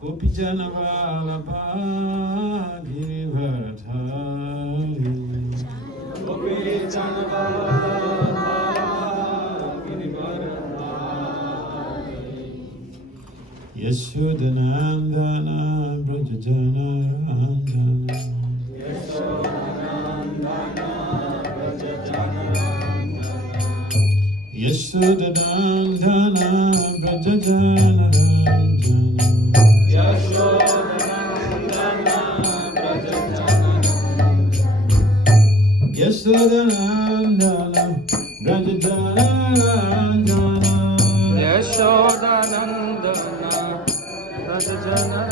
Gopijana Vallabha Girivaradhari Gopijana Vallabha Girivaradhari Yashodanandana Brajajana Randana Yashodanandana Brajajana Randana Yashodanandana Brajajana Randana Yashodanandana Brajajana Yashodanandana Brajajana Randana Yashodanandana Brajajana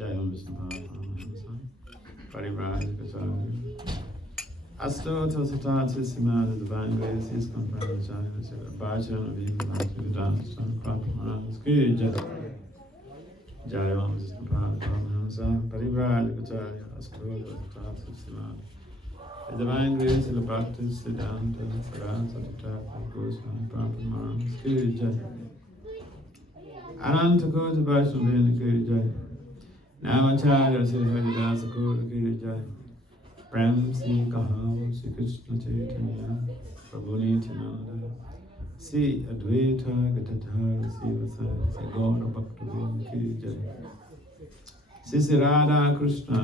Jai Om Vishnu Paramahamsa Parivrajakacharyam Astoto Satati Simada Divine Grace is comprised of Bhajan of Vindavan Prabhupada Ki Jai Jai Om Vishnu Paramahamsa Parivrajakacharyam Astoto Satati Simada The Divine Grace of the Bhakti Siddhanta Saraswati Krishna Prabhupada Ki Jai Ananta Kota Vaishnava Ki Jai Namacharya Sri Haridasa Kota Ki Jai Prem Sri Kahava Sri Krishna Chaitanya Prabhu Nityananda Sri Advaita Gatadhara Sri Vasari Sri Gaura Bhaktivinoda Ki Jai Sri Radha Krishna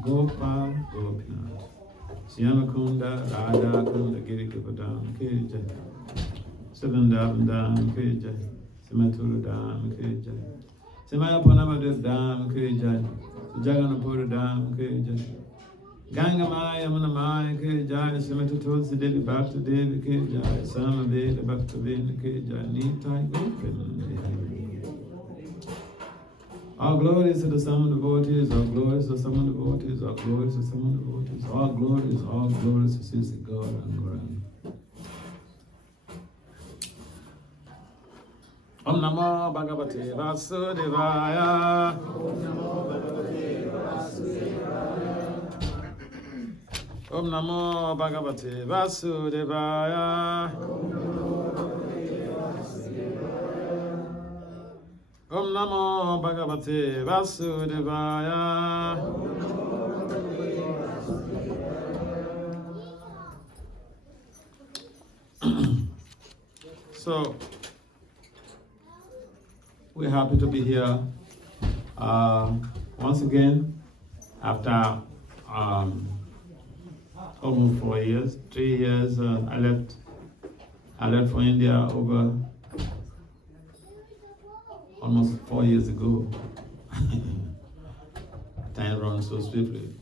Gopal Gopinath Syamakunda Radha Kunda Giri Govardhan Ki Jai Savandavandam Ki Jai Simathura Dham Ki Jai Simayapanamadev Dham Ki Jai Jaganapura Dham Ki Jai Gangamaya Munamaya Ki Jai Simathatulsi Devi Bhakti Devi Ki Jai Samaveda Bhakti Veda Ki Jai Nitai Gopinandi. All glories to the sum of devotees, all glories to the sum of devotees, all glories to the sum of devotees, all glories to Sisi God and Goran. Om Namo Bhagavate Vasudevaya. Om Namo Bhagavate Vasudevaya. Om Namo Bhagavate Vasudevaya. So, we're happy to be here once again after almost 4 years. 3 years I left for India over almost 4 years ago. Time runs so swiftly.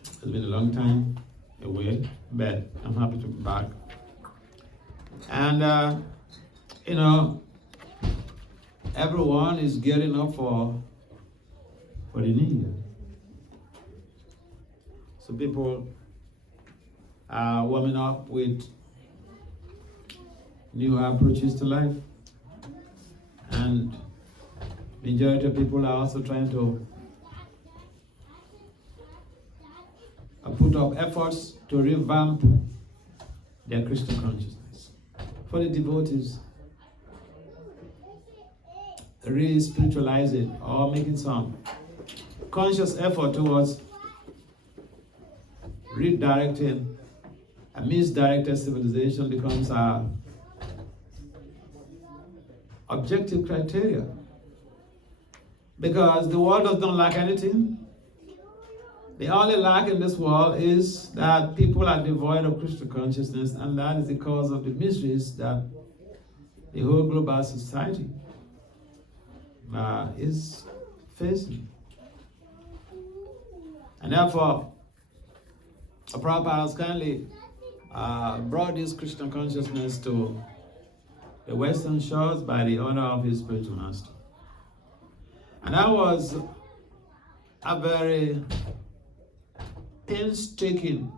It's been a long time away, but I'm happy to be back. And everyone is gearing up for the new year. So people are warming up with new approaches to life, and majority of people are also trying to put up efforts to revamp their Christian consciousness. For the devotees, re-spiritualize it or making some conscious effort towards redirecting a misdirected civilization becomes our objective criteria. Because the world does not lack anything. The only lack in this world is that people are devoid of Christian consciousness, and that is the cause of the miseries that the whole global society is facing. And therefore, Prabhupada has kindly brought this Christian consciousness to the Western shores by the order of his spiritual master. And that was a very painstaking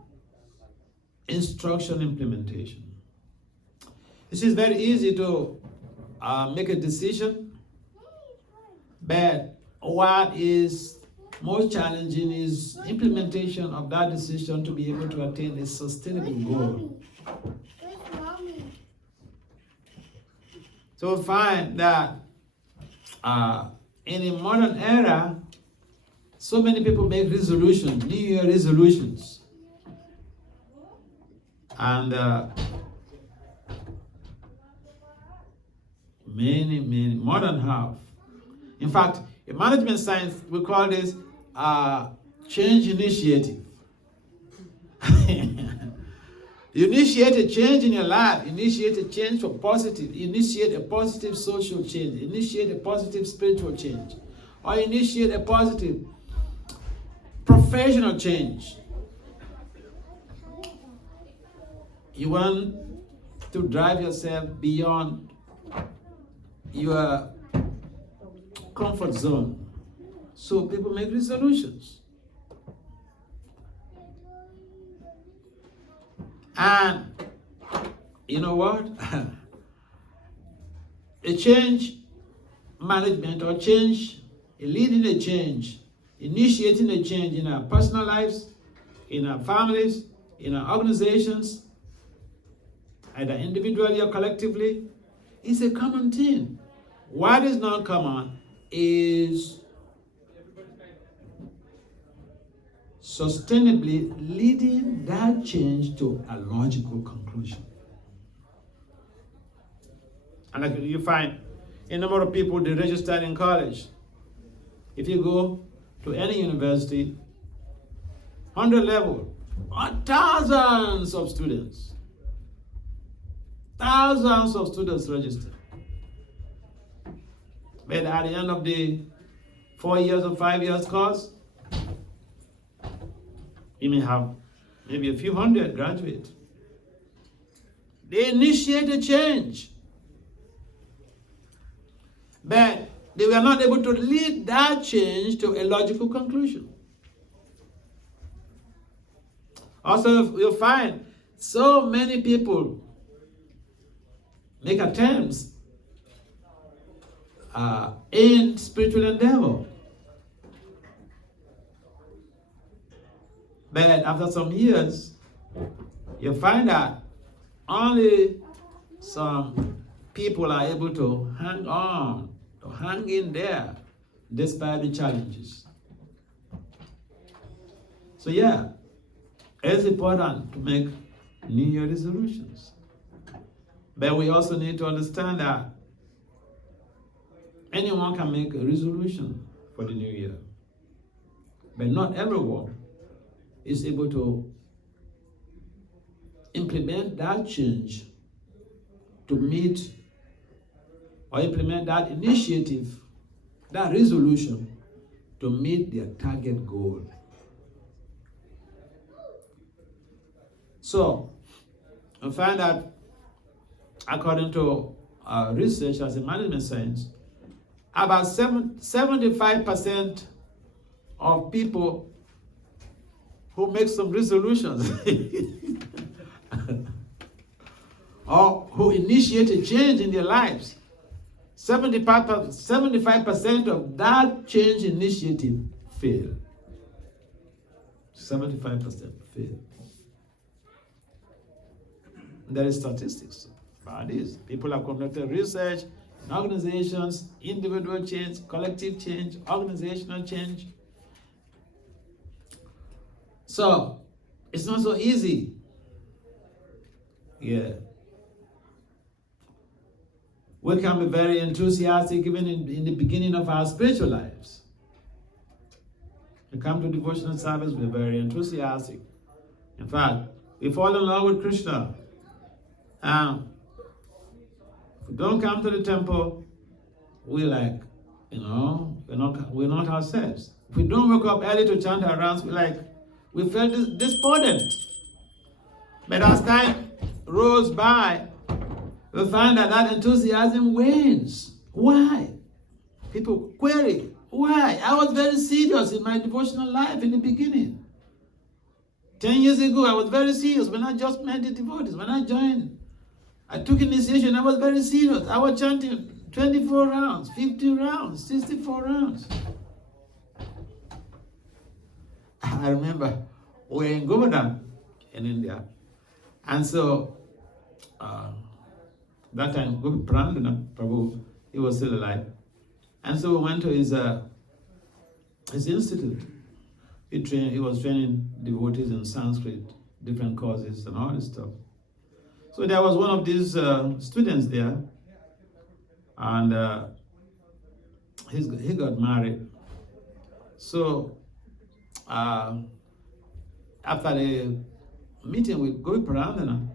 instruction implementation. It is very easy to make a decision, but what is most challenging is implementation of that decision to be able to attain a sustainable goal. So we find that in a modern era, so many people make resolutions, New Year resolutions. And many, more than half. In fact, in management science, we call this change initiative. You initiate a change in your life, initiate a change for positive, initiate a positive social change, initiate a positive spiritual change, or initiate a positive professional change. You want to drive yourself beyond your comfort zone. So people make resolutions. And you know what? A change management or change, leading a change, initiating a change in our personal lives, in our families, in our organizations, either individually or collectively, is a common thing. What is not common is sustainably leading that change to a logical conclusion. And like you find a number of people they registered in college. If you go to any university, 100 level, thousands of students. Thousands of students registered. But at the end of the 4 years or 5 years course, you may have maybe a few hundred graduate. They initiate a change. But they were not able to lead that change to a logical conclusion. Also, you'll find so many people make attempts in spiritual endeavor. But after some years, you find that only some people are able to hang on, to hang in there, despite the challenges. So yeah, it's important to make New Year resolutions. But we also need to understand that anyone can make a resolution for the new year. But not everyone is able to implement that change to meet or implement that initiative, that resolution to meet their target goal. So, I find that according to research as a management science, about 75% of people who make some resolutions or who initiate a change in their lives, 75% of that change initiative fail. 75% fail. There is statistics about this. People have conducted research in organizations, individual change, collective change, organizational change. So it's not so easy. Yeah. We can be very enthusiastic even in the beginning of our spiritual lives. We come to devotional service, we're very enthusiastic. In fact, we fall in love with Krishna. If we don't come to the temple, we're like, we're not ourselves. If we don't wake up early to chant our rounds, we feel despondent. But as time rolls by, we find that enthusiasm wanes. Why? People query, why? I was very serious in my devotional life in the beginning. 10 years ago, I was very serious when I just met the devotees. When I joined, I took initiation, I was very serious. I was chanting 24 rounds, 50 rounds, 64 rounds. I remember we were in Govardhan in India. And so, that time, Gopi Prandana Prabhu, he was still alive. And so we went to his institute. He was training devotees in Sanskrit, different courses and all this stuff. So there was one of these students there, and he got married. So after the meeting with Gopi Prandana,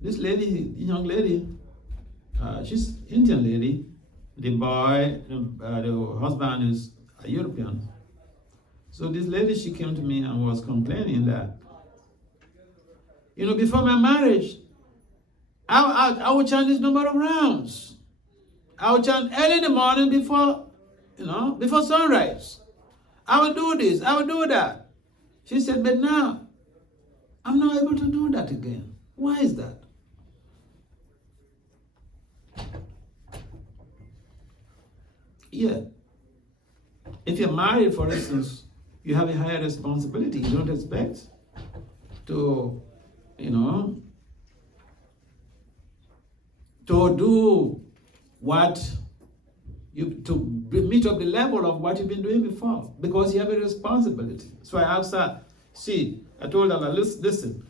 this lady, young lady, she's Indian lady. The boy, the husband is a European. So this lady, she came to me and was complaining that, before my marriage, I would chant this number of rounds. I would chant early in the morning before before sunrise. I will do this, I will do that. She said, but now I'm not able to do that again. Why is that? Yeah. If you're married, for instance, you have a higher responsibility. You don't expect to, to do what to meet up the level of what you've been doing before, because you have a responsibility. So I asked her, I told her, listen,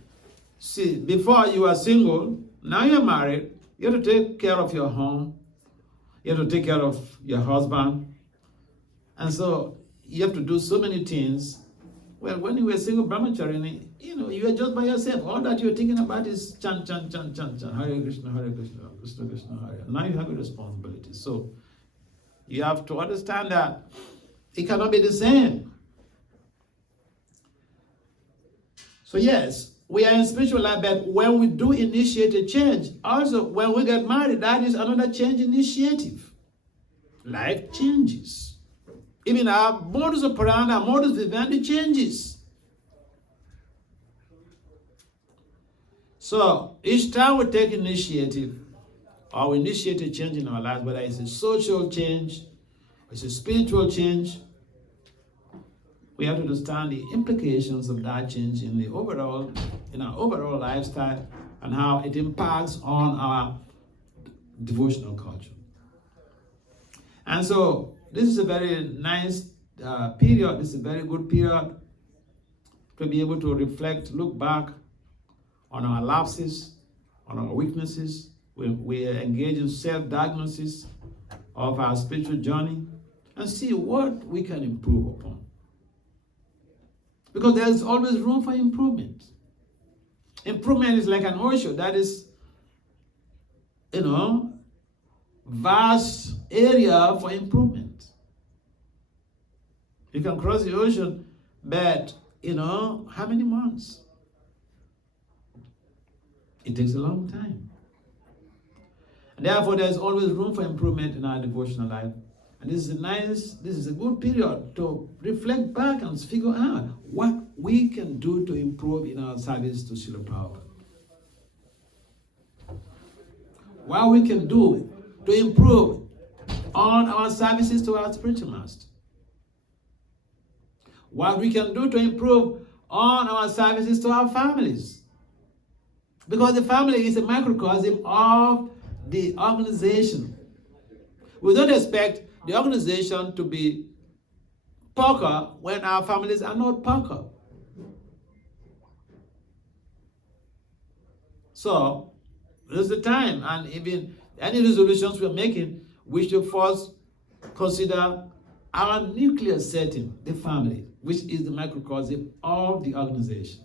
before you were single, now you're married, you have to take care of your home, you have to take care of your husband, and so you have to do so many things. Well, when you were single brahmachari, you are just by yourself. All that you're thinking about is chant, chant, chant, chant, chant, Hare Krishna, Krishna Krishna, Hare. Now you have a responsibility. So you have to understand that it cannot be the same. So yes, we are in spiritual life, but when we do initiate a change, also when we get married, that is another change initiative. Life changes. Even our modus operandi, our modus vivendi changes. So each time we take initiative, or we initiate a change in our lives, whether it's a social change, it's a spiritual change, we have to understand the implications of that change in our overall lifestyle, and how it impacts on our devotional culture. And so this is a very nice period. This is a very good period to be able to reflect, look back on our lapses, on our weaknesses. We engage in self-diagnosis of our spiritual journey and see what we can improve upon. Because there's always room for improvement. Improvement is like an ocean that is, vast area for improvement. You can cross the ocean, but, how many months? It takes a long time. And therefore, there's always room for improvement in our devotional life. And this is a good period to reflect back and figure out what we can do to improve in our service to Srila Prabhupada. What we can do to improve on our services to our spiritual master. What we can do to improve on our services to our families. Because the family is a microcosm of the organization. We don't expect the organization to be pucker when our families are not pucker. So, this is the time, and even any resolutions we're making, we should first consider our nuclear setting, the family, which is the microcosm of the organization.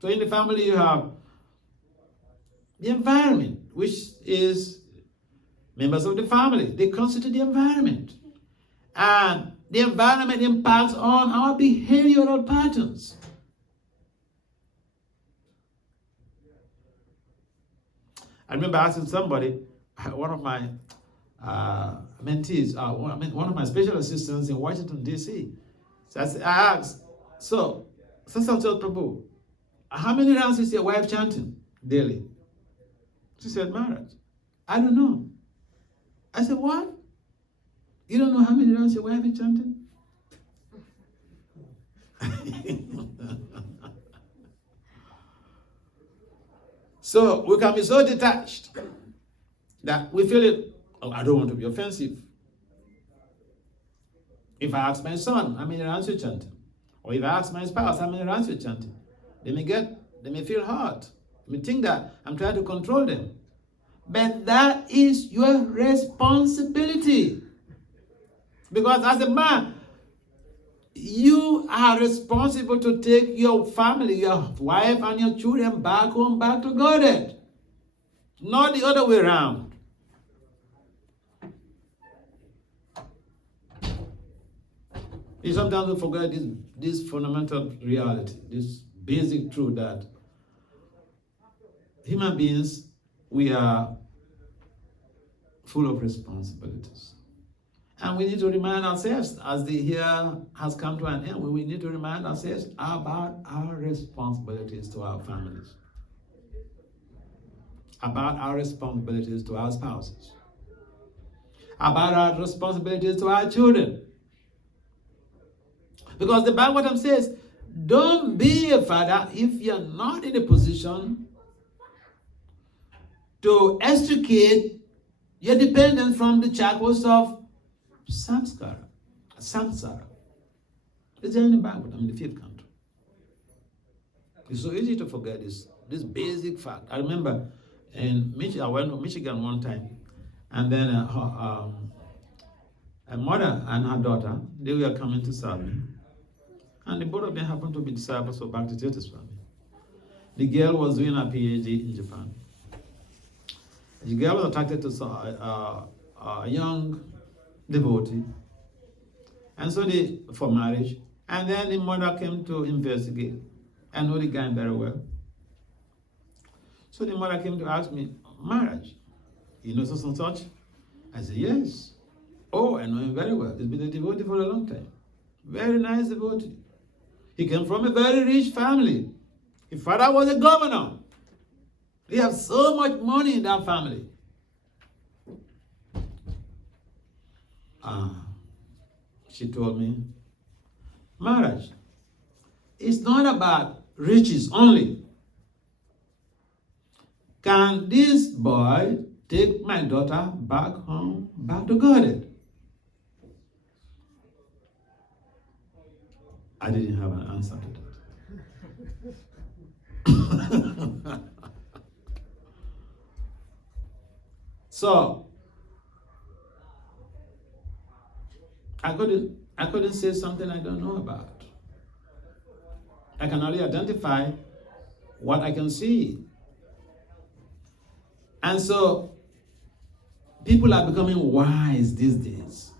So in the family you have the environment, which is members of the family. They constitute the environment. And the environment impacts on our behavioral patterns. I remember asking somebody, one of my mentees, one of my special assistants in Washington, D.C. So I asked, so Prabhu, how many rounds is your wife chanting daily? She said, Maharaj, I don't know. I said, what? You don't know how many rounds your wife is chanting? So we can be so detached that we feel it. Oh, I don't want to be offensive. If I ask my son, how many rounds you chanting? Or if I ask my spouse, how many rounds you chanting? They may feel hurt. They may think that I'm trying to control them. But that is your responsibility. Because as a man, you are responsible to take your family, your wife and your children back home, back to Godhead. Not the other way around. Sometimes we forget this fundamental reality, this basic truth that human beings, we are full of responsibilities. And we need to remind ourselves, as the year has come to an end, we need to remind ourselves about our responsibilities to our families, about our responsibilities to our spouses, about our responsibilities to our children. Because the Bible says, don't be a father if you're not in a position to extricate your dependence from the shackles of samskara, samsara. It's there in the Bible, the fifth country. It's so easy to forget this basic fact. I remember in Michigan, I went to Michigan one time, and then a mother and her daughter, they were coming to serve me. And the both of them happened to be disciples of Bhakti family. The girl was doing a PhD in Japan. The girl was attracted to a young devotee, and so for marriage. And then the mother came to investigate. I know the guy very well. So the mother came to ask me, Maharaj, you know such and such? I said, yes. Oh, I know him very well. He's been a devotee for a long time. Very nice devotee. He came from a very rich family. His father was a governor. They have so much money in that family. She told me, Maharaj, it's not about riches only. Can this boy take my daughter back home, back to Godhead? I didn't have an answer to that. So I couldn't say something I don't know about. I can only identify what I can see. And so people are becoming wise these days.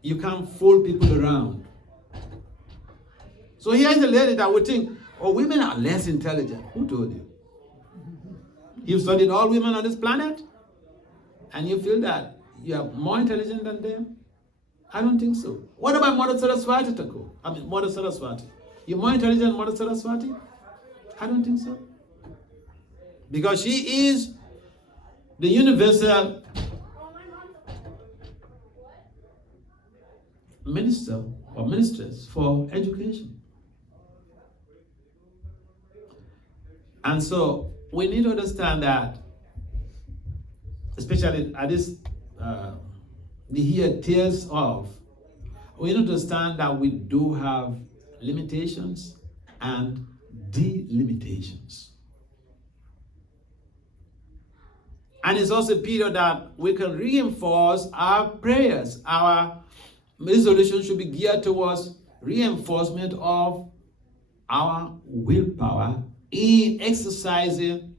You can't fool people around. So here's a lady that would think, oh, women are less intelligent. Who told you? You've studied all women on this planet? And you feel that you are more intelligent than them? I don't think so. What about Mother Saraswati, Thakur? Mother Saraswati. You're more intelligent than Mother Saraswati? I don't think so. Because she is the universal minister or mistress for education. And so we need to understand that, especially at this, the year tears off, we need to understand that we do have limitations and delimitations. And it's also a period that we can reinforce our prayers. Our resolution should be geared towards reinforcement of our willpower in exercising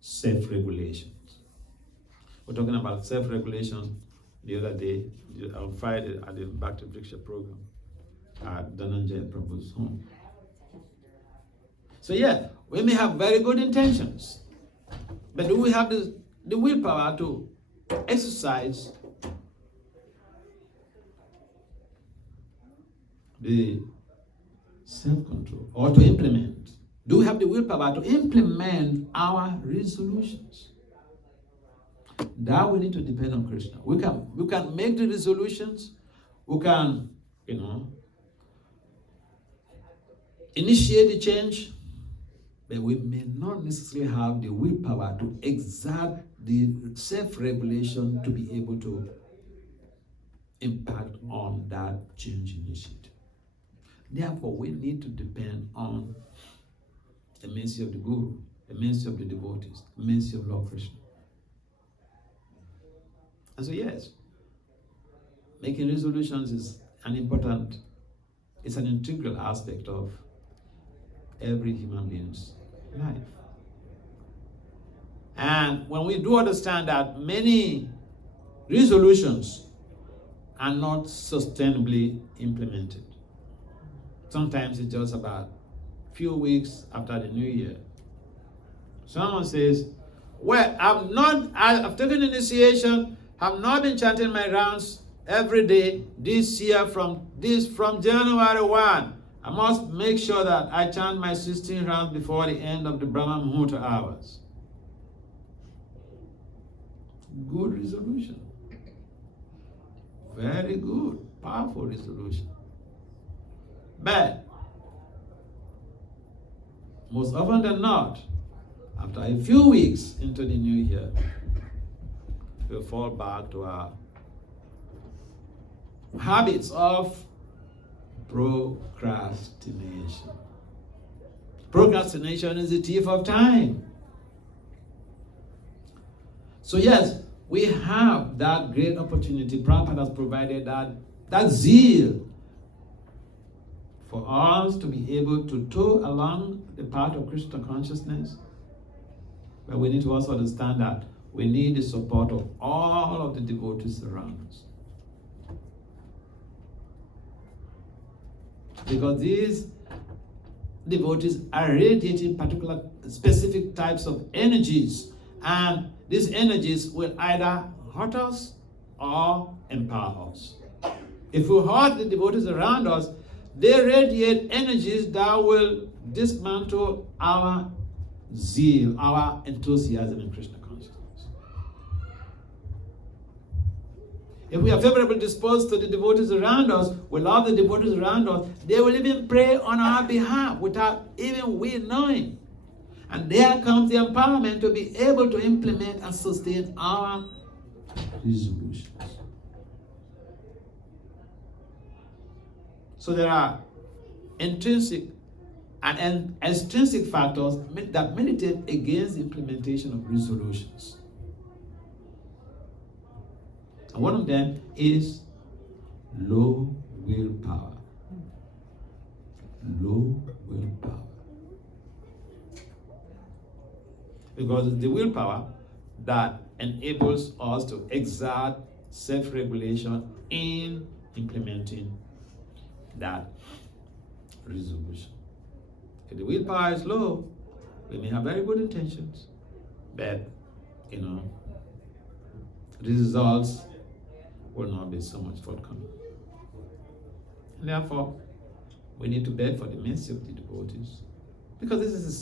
self-regulation. We're talking about self-regulation the other day, on Friday at the Bhakti program at Dhananjay Prabhu's home. So yeah, we may have very good intentions, but do we have the willpower to exercise the self-control or to implement? Do we have the willpower to implement our resolutions? That we need to depend on Krishna. We can make the resolutions, we can, initiate the change, but we may not necessarily have the willpower to exert the self-regulation to be able to impact on that change initiative. Therefore, we need to depend on the mercy of the Guru, the mercy of the devotees, the mercy of Lord Krishna. And so yes, making resolutions is it's an integral aspect of every human being's life. And when we do understand that many resolutions are not sustainably implemented, sometimes it's just about a few weeks after the new year. Someone says, well, I've taken initiation, have not been chanting my rounds every day this year from January 1. I must make sure that I chant my 16 rounds before the end of the Brahma Muhurta hours. Good resolution. Very good, powerful resolution. But most often than not, after a few weeks into the new year, we'll fall back to our habits of procrastination. Procrastination is the thief of time. So yes, we have that great opportunity. Prabhupada has provided that zeal for us to be able to tow along the path of Krishna consciousness. But we need to also understand that we need the support of all of the devotees around us. Because these devotees are radiating particular specific types of energies, and these energies will either hurt us or empower us. If we hurt the devotees around us, they radiate energies that will dismantle our zeal, our enthusiasm in Krishna consciousness. If we are favorably disposed to the devotees around us, we love the devotees around us, they will even pray on our behalf without even we knowing. And there comes the empowerment to be able to implement and sustain our resolutions. So there are intrinsic and extrinsic factors that militate against the implementation of resolutions. And one of them is low willpower. Low willpower. Because it's the willpower that enables us to exert self-regulation in implementing that resolution. If the willpower is low, we may have very good intentions, but the results will not be so much forthcoming. And therefore, we need to beg for the mercy of the devotees, because this is a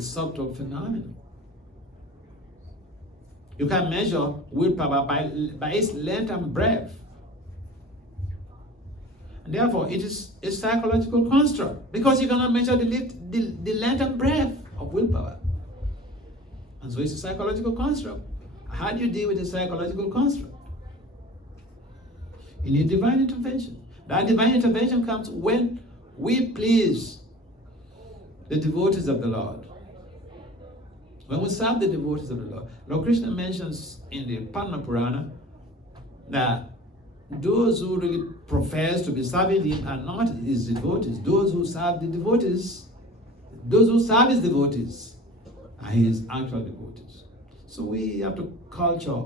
subtle phenomenon. You can measure willpower by its length and breadth. And therefore, it is a psychological construct, because you cannot measure the length and breadth of willpower. And so it's a psychological construct. How do you deal with a psychological construct? You need divine intervention. That divine intervention comes when we please the devotees of the Lord. When we serve the devotees of the Lord. Lord Krishna mentions in the Padma Purana that those who really profess to be serving him are not his devotees. Those who serve the devotees, those who serve his devotees are his actual devotees. So we have to culture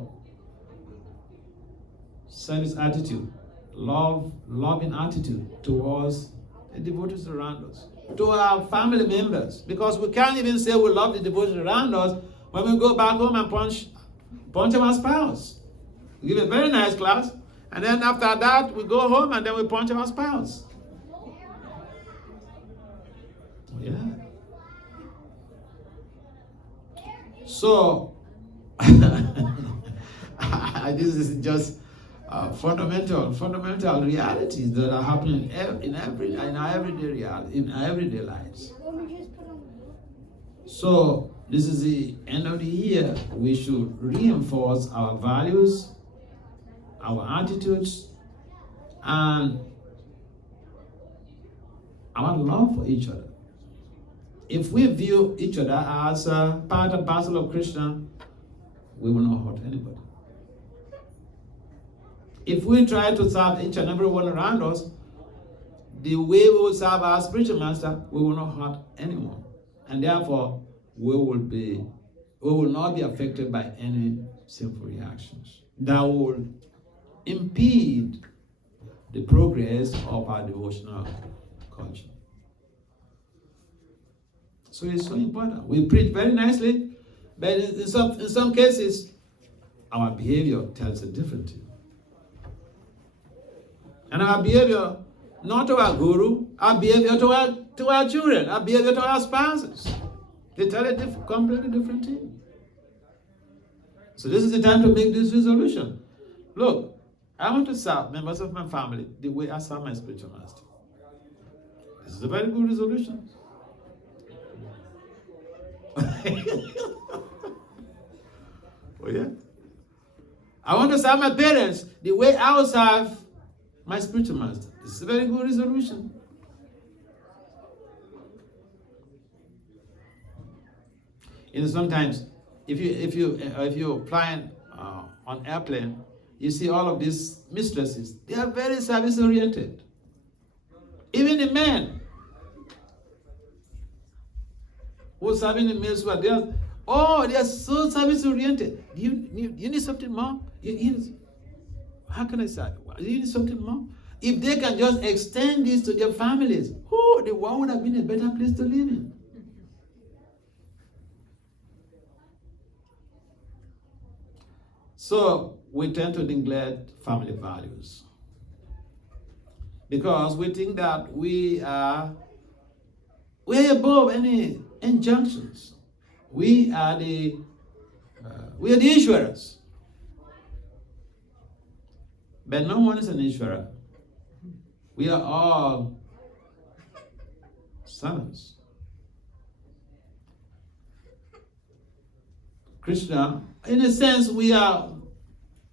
service attitude, loving attitude towards the devotees around us, to our family members, because we can't even say we love the devotees around us when we go back home and punch our spouse. We give a very nice class, and then after that we go home and then we punch our spouse. Yeah. So this is just fundamental realities that are happening in our everyday lives. So this is the end of the year. We should reinforce our values, our attitudes, and our love for each other. If we view each other as a part and parcel of Krishna, we will not hurt anybody. If we try to serve each and every one around us, the way we will serve our spiritual master, we will not hurt anyone. And therefore, we will not be affected by any sinful reactions that will impede the progress of our devotional culture. So it's so important. We preach very nicely, but in some cases, our behavior tells a different thing. And our behavior, not to our guru, our behavior to our children, our behavior to our spouses, they tell a completely different thing. So this is the time to make this resolution. Look, I want to serve members of my family the way I serve my spiritual master. This is a very good resolution. Oh yeah. I want to serve my parents the way I will serve my spiritual master. This is a very good resolution. You know, sometimes if you're flying on airplane, you see all of these mistresses. They are very service oriented. Even the men who are serving the males who are there, they are so service oriented. You need something more? How can I say? You need something more? If they can just extend this to their families, the world would have been a better place to live in. So we tend to neglect family values because we think that we're above any injunctions. We are the Ishwaras. But no one is an Ishwara. We are all sons. Krishna, in a sense, we are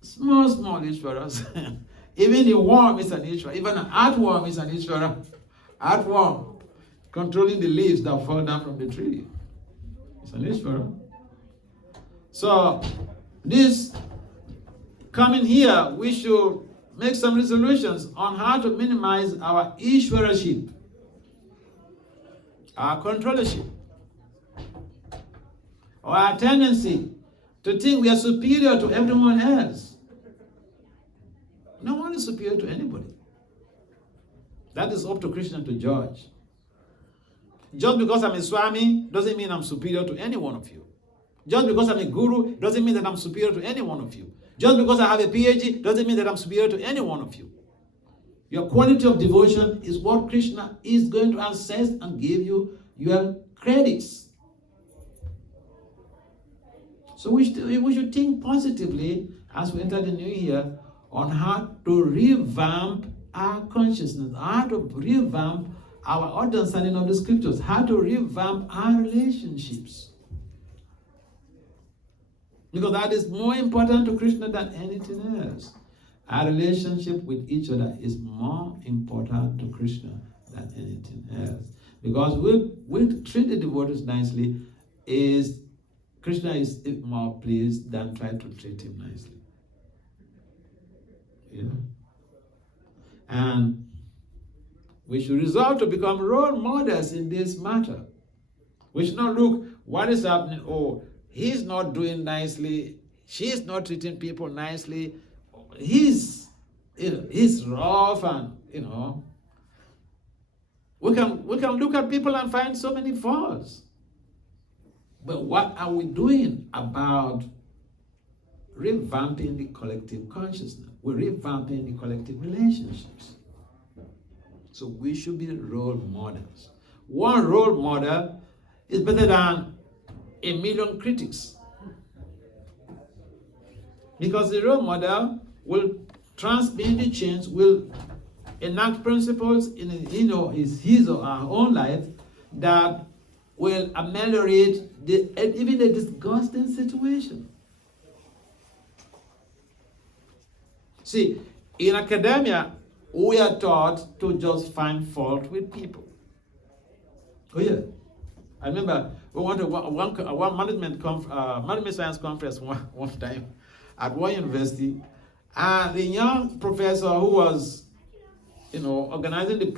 small Ishwaras. Even the worm is an Ishwara. Even an earthworm is an Ishwara. Earthworm, controlling the leaves that fall down from the tree. It's an Ishwara. So, this coming here, we should make some resolutions on how to minimize our Ishwaraship, our controllership, or our tendency to think we are superior to everyone else. No one is superior to anybody. That is up to Krishna to judge. Just because I'm a Swami doesn't mean I'm superior to any one of you. Just because I'm a guru doesn't mean that I'm superior to any one of you. Just because I have a PhD doesn't mean that I'm superior to any one of you. Your quality of devotion is what Krishna is going to assess and give you your credits. So we should think positively as we enter the new year on how to revamp our consciousness, how to revamp our understanding of the scriptures, how to revamp our relationships. Because that is more important to Krishna than anything else. Our relationship with each other is more important to Krishna than anything else. Because we treat the devotees nicely, Krishna is more pleased than try to treat him nicely. And we should resolve to become role models in this matter. We should not look what is happening. He's not doing nicely. She's not treating people nicely. He's rough, and we can look at people and find so many faults. But what are we doing about revamping the collective consciousness? We're revamping the collective relationships. So we should be role models. One role model is better than 1,000,000 critics. Because the role model will transmit the change, will enact principles in his or her own life that will ameliorate even a disgusting situation. See, in academia, we are taught to just find fault with people. Oh yeah. I remember we went to one management science conference one time at one university, and the young professor who was, organizing the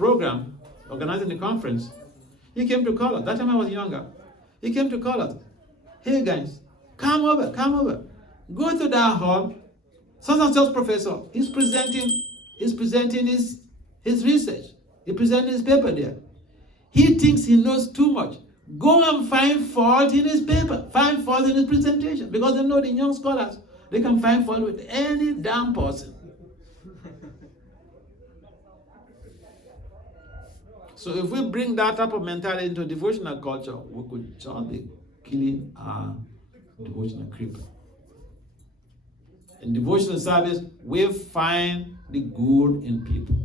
conference, he came to call us. That time I was younger. He came to call us. Hey guys, come over. Go to that hall. Such professor. He's presenting his research. He presented his paper there. He thinks he knows too much. Go and find fault in his paper. Find fault in his presentation. Because they know the young scholars, They can find fault with any damn person. So if we bring that type of mentality into devotional culture, we could just be killing our devotional creeper. In devotional service, we find the good in people.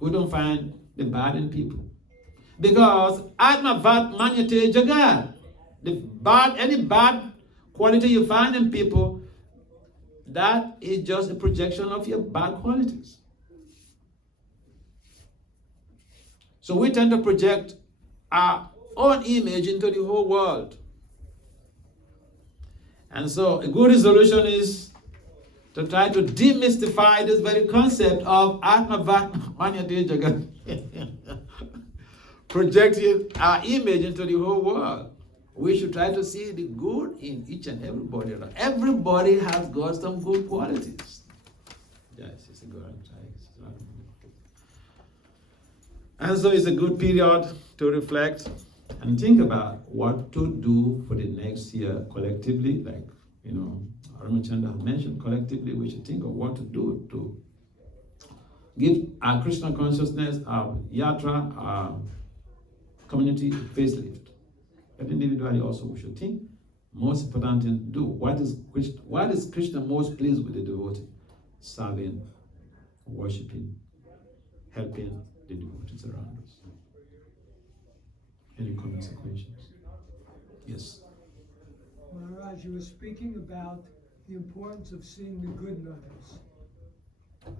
We don't find the bad in people. Because Atma Vat Manyate Jagat. Any bad quality you find in people, that is just a projection of your bad qualities. So we tend to project our own image into the whole world. And so a good resolution is to try to demystify this very concept of Atmavat Manyate Jagat. Projecting our image into the whole world. We should try to see the good in each and everybody. Everybody has got some good qualities. Yes, it's a good. And so it's a good period to reflect and think about what to do for the next year collectively. Like, Ramachandra mentioned, collectively we should think of what to do to give our Krishna consciousness, our yatra, our community a facelift. But individually also we should think, most important thing to do, what is Krishna most pleased with the devotee? Serving, worshipping, helping the devotees around us. Any comments or questions? Yes. Maharaj, you were speaking about the importance of seeing the good in others.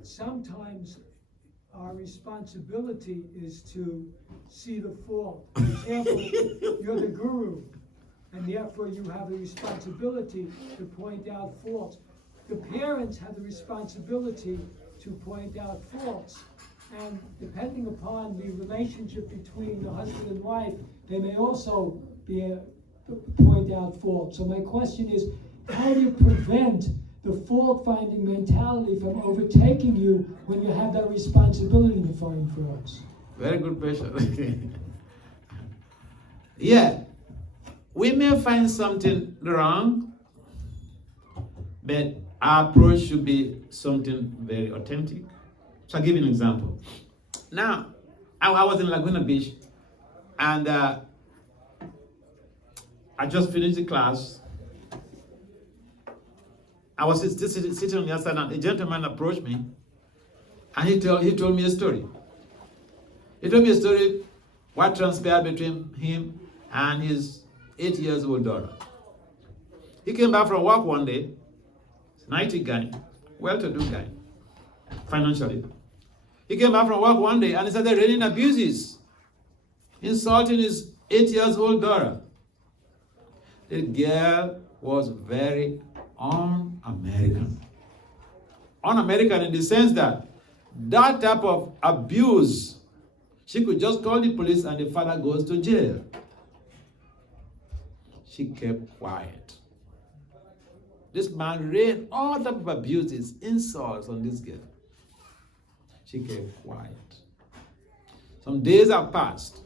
Sometimes our responsibility is to see the fault. For example, you're the guru, and therefore you have the responsibility to point out faults. The parents have the responsibility to point out faults. And depending upon the relationship between the husband and wife, they may also be point out faults. So my question is, how do you prevent the fault-finding mentality from overtaking you when you have that responsibility to find faults? Very good question. Yeah, we may find something wrong, but our approach should be something very authentic. So I'll give you an example. Now, I was in Laguna Beach, and I just finished the class. I was still sitting on the other side, and a gentleman approached me, and he told me a story. He told me a story, what transpired between him and his 8-year-old daughter. He came back from work one day, 90 guy, well-to-do guy, financially. He came back from work one day and he started raining abuses, insulting his 8-year-old daughter. The girl was very un-American. Un-American in the sense that type of abuse, she could just call the police and the father goes to jail. She kept quiet. This man rained all type of abuses, insults on this girl. She kept quiet. Some days have passed.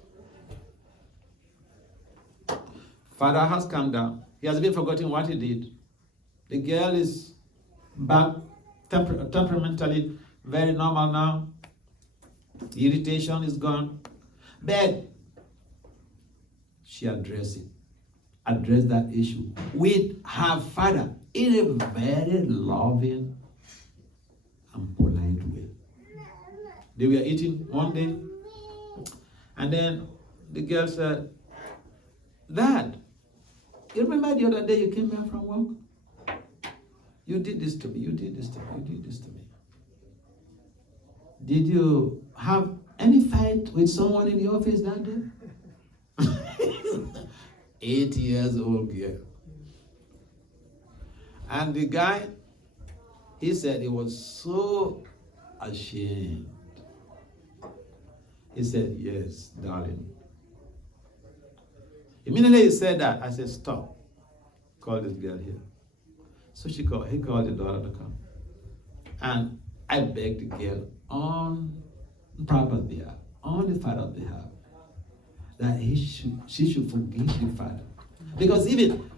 Father has come down. He has been forgetting what he did. The girl is back temperamentally very normal now. The irritation is gone. But she addressed that issue with her father in a very loving and polite way. They were eating one day, and then the girl said, "Dad, you remember the other day you came back from work? You did this to me, you did this to me, you did this to me. Did you have any fight with someone in the office that day?" 8-year-old girl. And the guy, he said he was so ashamed. He said, "Yes, darling." Immediately he said that, I said, "Stop. Call this girl here." So he called the daughter to come. And I begged the girl on Papa's behalf, on the father's behalf, that she should forgive the father. Because even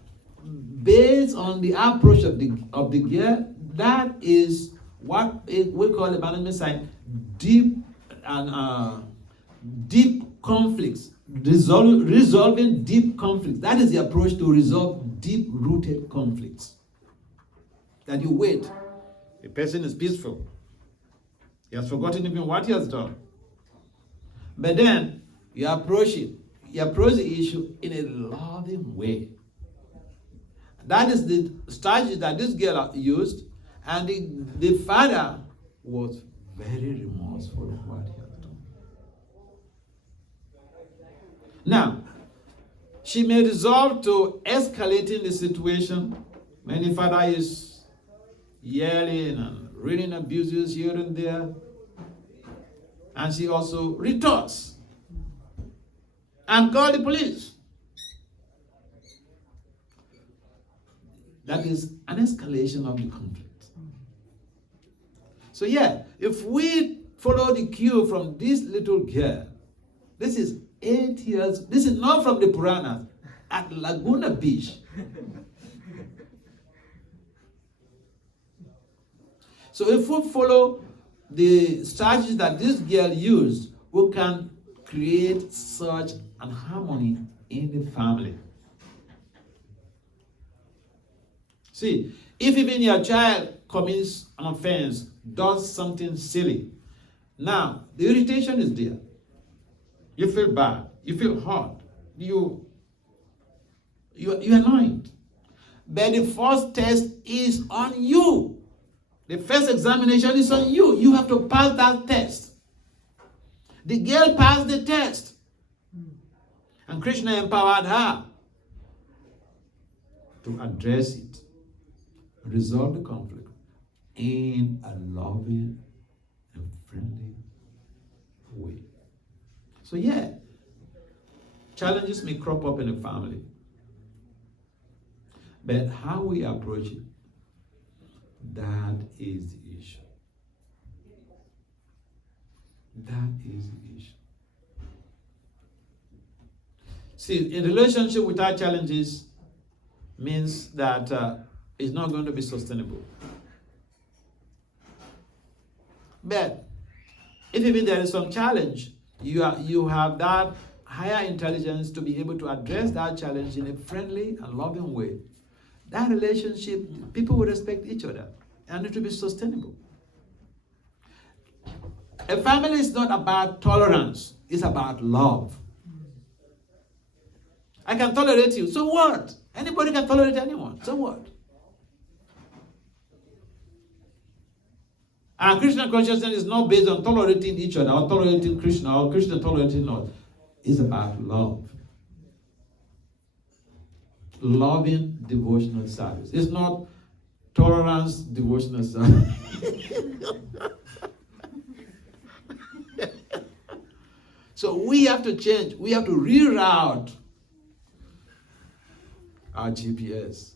based on the approach of the girl, that is what we call the management side deep and deep conflicts, resolving deep conflicts. That is the approach to resolve deep-rooted conflicts. That you wait. The person is peaceful. He has forgotten even what he has done. But then you approach it. You approach the issue in a loving way. That is the strategy that this girl used, and the father was very remorseful of what he had done. Now, she may resolve to escalating the situation when the father is yelling and reading abuses here and there, and she also retorts and call the police. That is an escalation of the conflict. So yeah, if we follow the cue from this little girl, this is 8 years, this is not from the Puranas, at Laguna Beach. So if we follow the strategies that this girl used, we can create such an harmony in the family. See, if even your child commits an offense, does something silly, now the irritation is there. You feel bad, you feel hurt, you're annoyed. But the first test is on you. The first examination is on you. You have to pass that test. The girl passed the test. And Krishna empowered her to address it, resolve the conflict in a loving and friendly way. So yeah, challenges may crop up in a family, but how we approach it, that is the issue. That is the issue. See, in relationship without challenges means that it's not going to be sustainable. But if even there is some challenge, you have that higher intelligence to be able to address that challenge in a friendly and loving way. That relationship, people will respect each other, and it will be sustainable. A family is not about tolerance, it's about love. I can tolerate you, so what? Anybody can tolerate anyone, so what? And Krishna consciousness is not based on tolerating each other, or tolerating Krishna, or Krishna tolerating us. It's about love. Loving devotional service. It's not tolerance devotional service. So we have to change. We have to reroute our GPS.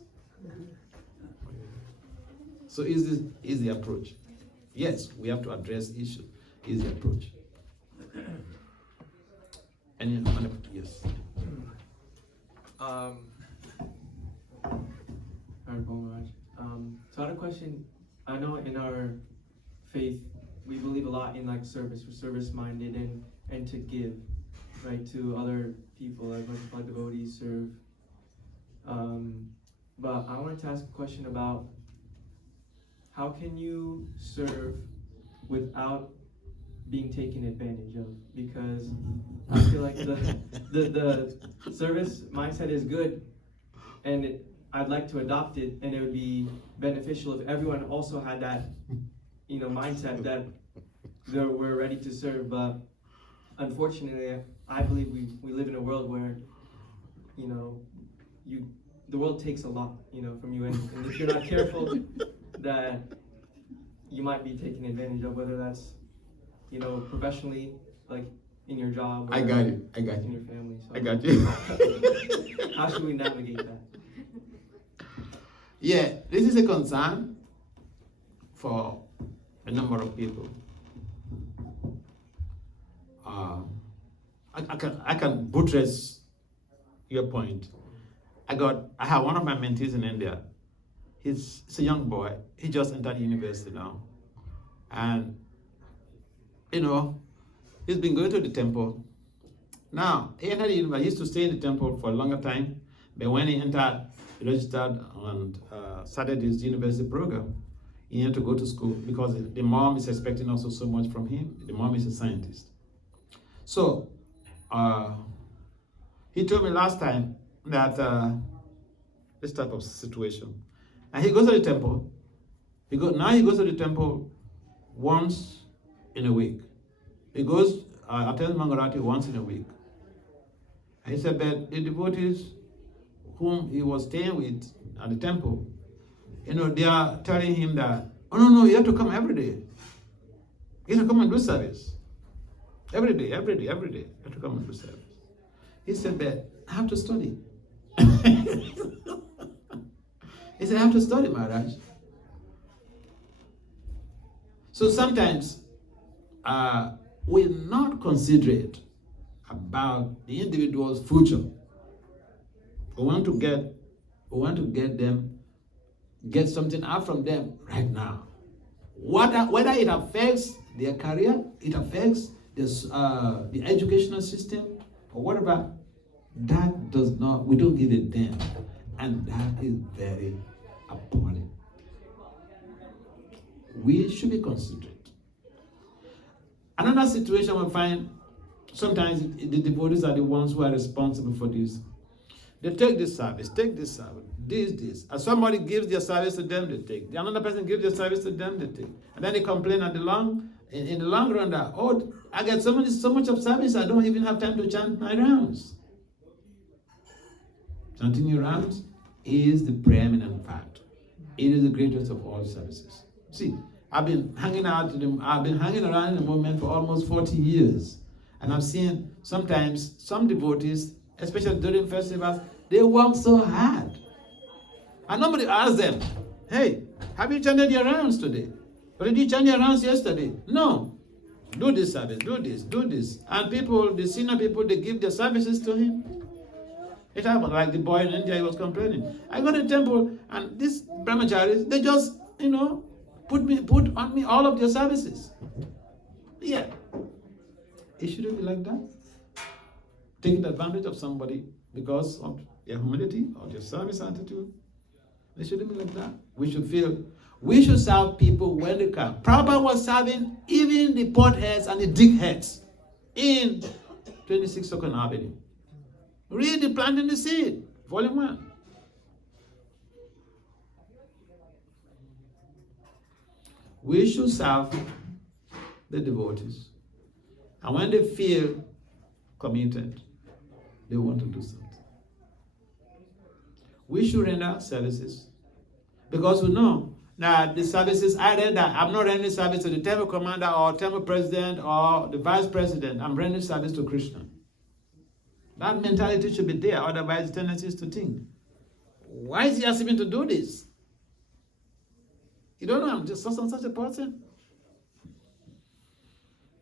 So is the approach. Yes, we have to address issues. Is the approach. Any other? Yes. Maharaj. So I had a question. I know in our faith we believe a lot in like service. We're service-minded and to give, right, to other people, like devotees serve. But I wanted to ask a question about how can you serve without being taken advantage of? Because I feel like the service mindset is good, and I'd like to adopt it, and it would be beneficial if everyone also had that, mindset that we're ready to serve. But unfortunately, I believe we live in a world where, the world takes a lot, from you, and if you're not careful, that you might be taken advantage of, whether that's, professionally, like in your job, or I got you. in your family. So I got you. how should we navigate that? Yeah, this is a concern for a number of people. I can buttress your point I have one of my mentees in India. He's a young boy. He just entered university now. And, he's been going to the temple. Now, he entered the university. He used to stay in the temple for a longer time. But when he entered, he registered and started his university program. He had to go to school because the mom is expecting also so much from him. The mom is a scientist. So, he told me last time that this type of situation. And he goes to the temple. Now he goes to the temple once in a week. He goes, attends Mangalati once in a week. And he said that the devotees whom he was staying with at the temple, they are telling him that, oh no, you have to come every day. You have to come and do service. Every day. You have to come and do service. He said that I have to study. He said, I have to study, Maharaj. So sometimes we're not considerate about the individual's future. We want to get something out from them right now. Whether it affects their career, it affects the educational system, or whatever, we don't give a damn. And that is very appalling. We should be considerate. Another situation we find, sometimes the devotees are the ones who are responsible for this. They take this service, this. And somebody gives their service to them, they take. Another person gives their service to them, they take. And then they complain in the long run that, I get so much of service, I don't even have time to chant my rounds. Chanting your rounds is the preeminent fact. It is the greatest of all services. See, I've been hanging around in the movement for almost 40 years. And I've seen sometimes some devotees, especially during festivals, they work so hard. And nobody asks them, hey, have you chanted your rounds today? Or did you chant your rounds yesterday? No. Do this service, do this. And the senior people, they give their services to him. It happened, like the boy in India, he was complaining. I go to the temple, and these brahmacharis, they just, put on me all of their services. Yeah. It shouldn't be like that. Taking advantage of somebody because of their humility or their service attitude. It shouldn't be like that. We should serve people when they come. Prabhupada was serving even the potheads and the dickheads in 26 Second Avenue. Read the Planting the Seed, Volume 1. We should serve the devotees. And when they feel committed, they want to do something. We should render services. Because we know that the services, I'm not rendering service to the temple commander or temple president or the vice president. I'm rendering service to Krishna. That mentality should be there, otherwise the tendency is to think, why is he asking me to do this? You don't know I'm just such a person?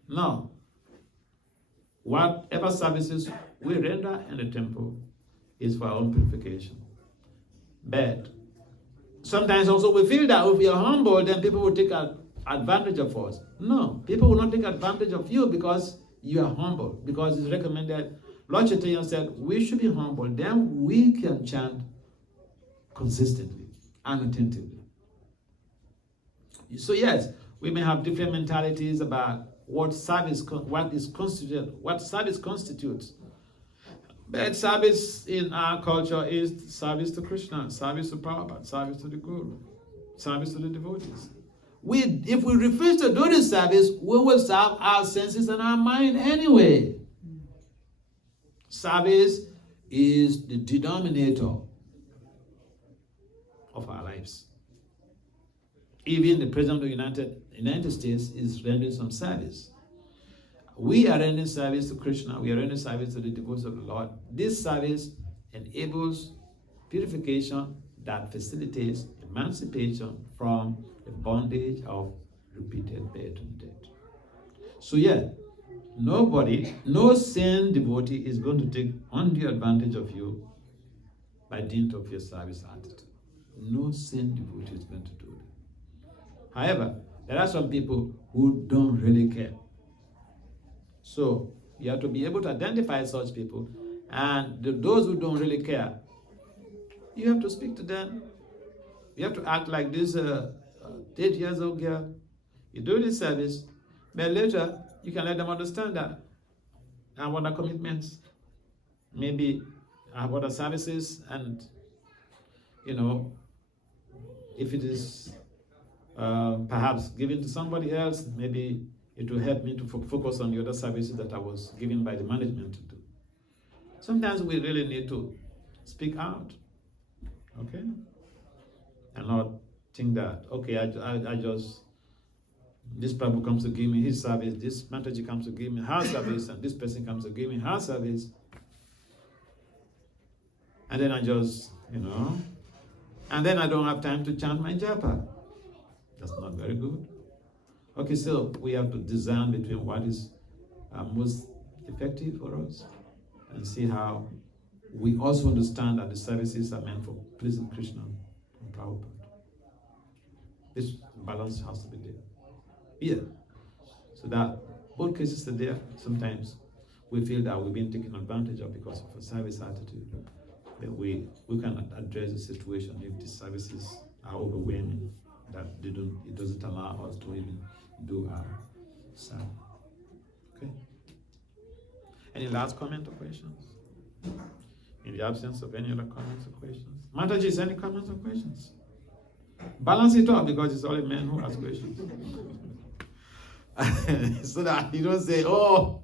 No. Whatever services we render in the temple is for our own purification. But sometimes also we feel that if we are humble, then people will take advantage of us. No, people will not take advantage of you because you are humble, because it's recommended. Lord Chaitanya said, we should be humble, then we can chant consistently and attentively. So yes, we may have different mentalities about what service constitutes. But service in our culture is service to Krishna, service to Prabhupada, service to the Guru, service to the devotees. If we refuse to do this service, we will serve our senses and our mind anyway. Service is the denominator of our lives. Even the President of the United States is rendering some service. We are rendering service to Krishna. We are rendering service to the devotees of the Lord. This service enables purification that facilitates emancipation from the bondage of repeated birth and death. So yeah, no sane devotee is going to take undue advantage of you by dint of your service attitude. No sane devotee is going to do that. However, there are some people who don't really care. So you have to be able to identify such people, and those who don't really care, you have to speak to them. You have to act like this 8 years old girl. You do this service, but later you can let them understand that I have other commitments. Maybe I have other services, and if it is perhaps given to somebody else, maybe it will help me to focus on the other services that I was given by the management to do. Sometimes we really need to speak out, okay? And not think that, okay, I just, this Prabhu comes to give me his service, this Mataji comes to give me her service, and this person comes to give me her service. And then I just, and then I don't have time to chant my japa. That's not very good. Okay, so we have to discern between what is most effective for us and see how we also understand that the services are meant for pleasing Krishna and Prabhupada. This balance has to be there. Yeah. So that both cases are there. Sometimes we feel that we've been taken advantage of because of a service attitude. Then we can address the situation if the services are overwhelming, that it doesn't allow us to even do our service. Okay? Any last comment or questions? In the absence of any other comments or questions? Mataji, is any comments or questions? Balance it up, because it's only men who ask questions. So that you don't say, oh,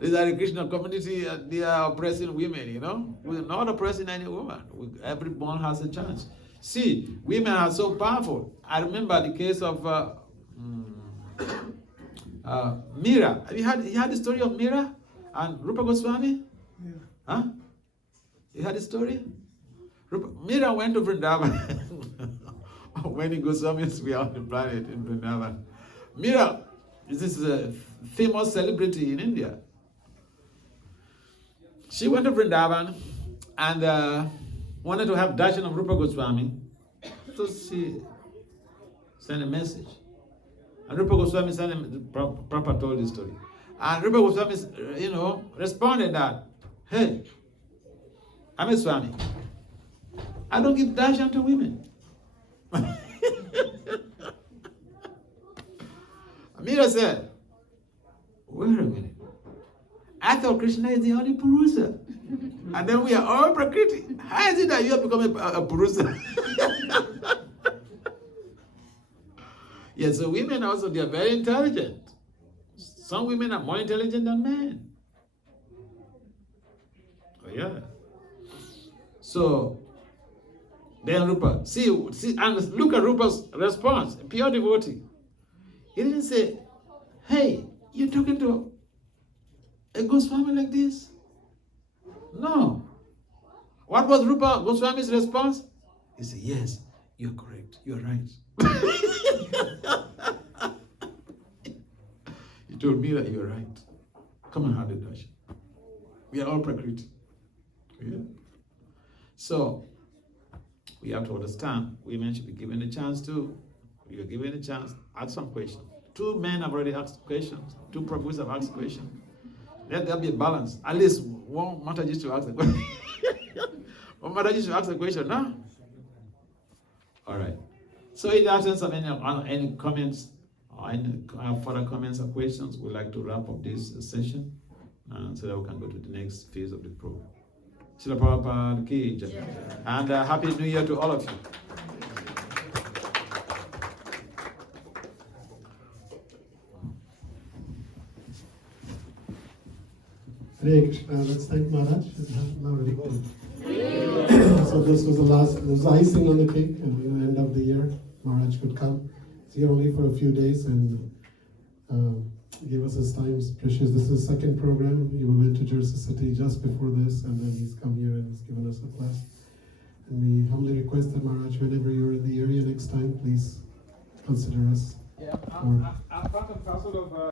these are the Krishna community, they are oppressing women, We're not oppressing any woman. Everyone has a chance. See, women are so powerful. I remember the case of Mira. Have you heard the story of Mira and Rupa Goswami? Yeah. Huh? You heard the story? Mira went to Vrindavan when the Goswamis were on the planet in Vrindavan. Mira, this is a famous celebrity in India. She went to Vrindavan and wanted to have darshan of Rupa Goswami. So she sent a message. And Rupa Goswami Prabhupada told the story. And Rupa Goswami, responded that, hey, I'm a Swami. I don't give darshan to women. Mira said, wait a minute. I thought Krishna is the only Purusa. And then we are all Prakriti. How is it that you have become a Purusa? Yeah, so women also, they are very intelligent. Some women are more intelligent than men. Oh, yeah. So, then Rupa, see, and look at Rupa's response, pure devotee. He didn't say, hey, you're talking to a Goswami like this? No. What was Rupa Goswami's response? He said, yes, you're correct, you're right. He told me that you're right. Come and have the darshan. We are all Prakriti. Yeah. So, we have to understand, women should be given a chance too. You're given a chance, ask some questions. 2 men have already asked questions. 2 Prabhus have asked questions. Let there be a balance. At least one Mataji should ask the question. One Mataji should ask the question, no? All right. So in the absence of any comments, or any further comments or questions, we'd like to wrap up this session so that we can go to the next phase of the program. Srila Prabhupada Ki Jai. And Happy New Year to all of you. Hare Krishna, let's thank Maharaj. So this was the last, there was icing on the cake, and end of the year, Maharaj could come. He's here only for a few days and gave us his time, it's precious. This is his second program. He went to Jersey City just before this, and then he's come here and he's given us a class. And we humbly request that Maharaj, whenever you're in the area next time, please consider us. Yeah, I'm part and parcel of